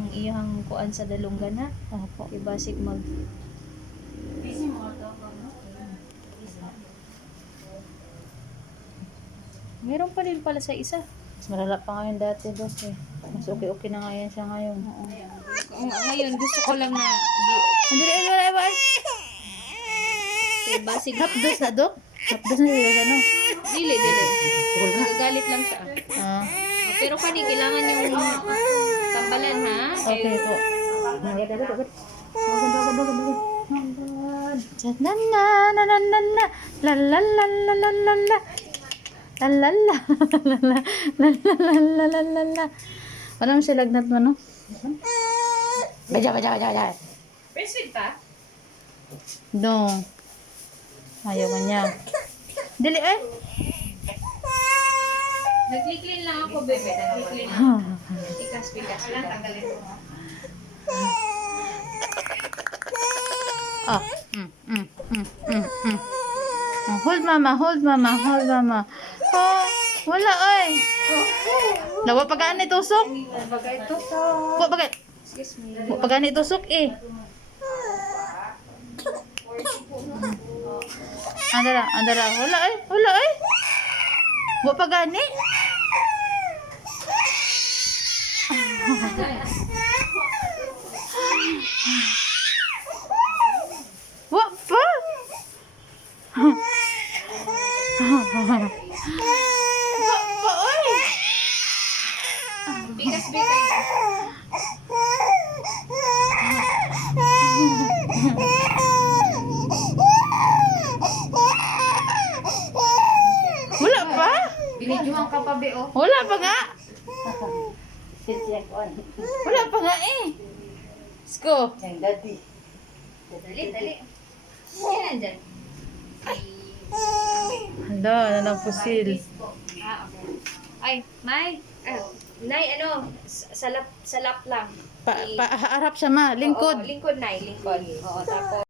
ang iyang kuan sa dalunggan ha. Opo. Ibasig mag Meron pa rin pala sa isa. Mas malala pa ngayon dati, boss eh. Mas okay-okay na nga yan siya ngayon. Ngayon gusto ko lang na Andali, ay, ay, ay. basig Hapdos na, Dok? Hapdos na sila, ano? dili. Nagagalit lang siya. Ah, Pero kani kailangan yung tambalan ha. okay po. Na na na na na na la la la la la la la la la la la la la la la. Anong silagnat mo, no? Baja. Breastfeed pa? No. Ayaw man niya. Dili eh. Nag-clean lang ako, bebe. Nag-clean lang. Ikas-pikas lang. Tanggalin mo. Oh. Hold mama. Oh, wala ay. Lawa pa gani tusok. Bagay ito. Wa pa gani. Excuse me. Wa pa gani tusok eh. Andara. Wala ay. Wa pa gani. Wa pa. Oy. Bigas-bigas. Wala pa? Binidyohan ka pa, be, oh. Wala pa nga. Wala pa nga eh. Sko. Dali. Yan dyan. Hala, nanang pusil. Ah, okay. Ay, May. Nay, salap lang. Paharap siya ma, lingkod. Oo, lingkod, Nay. Lingkod. Oo, tapos.